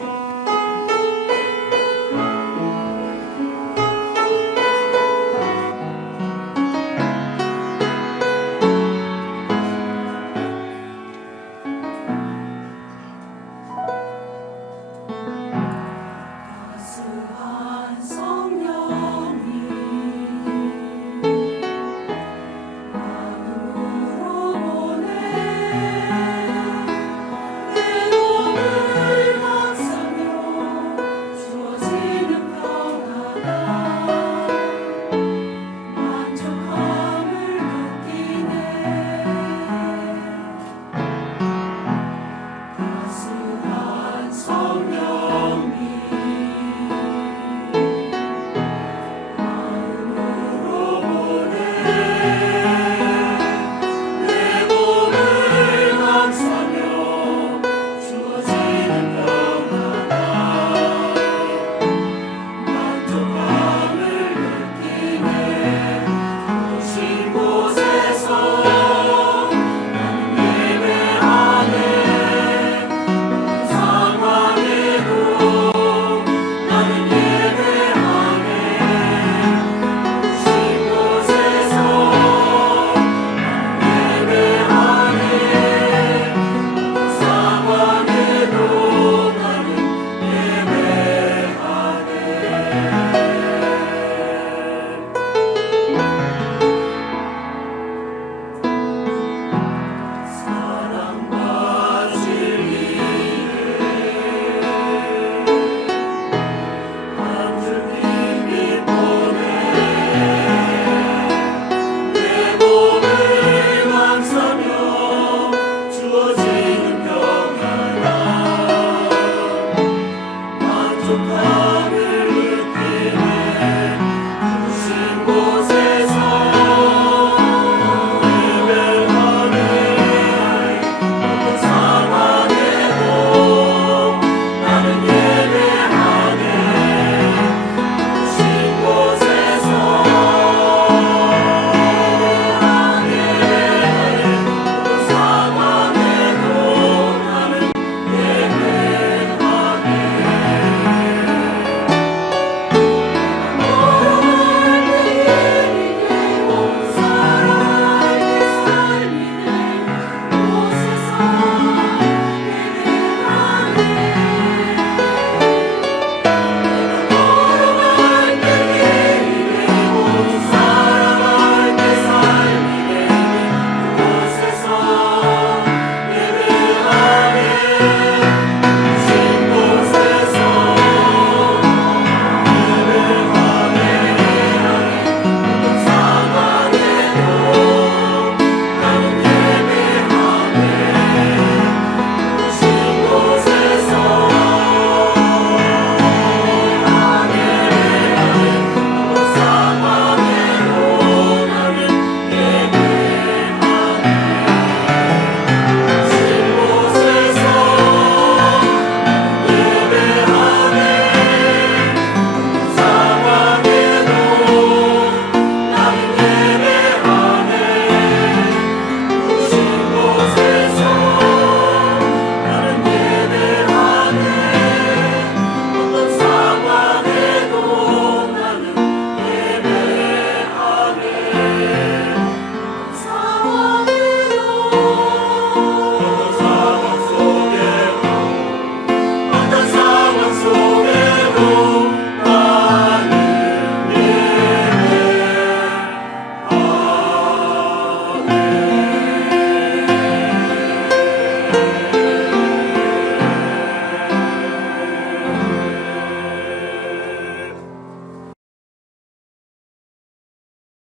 Thank you.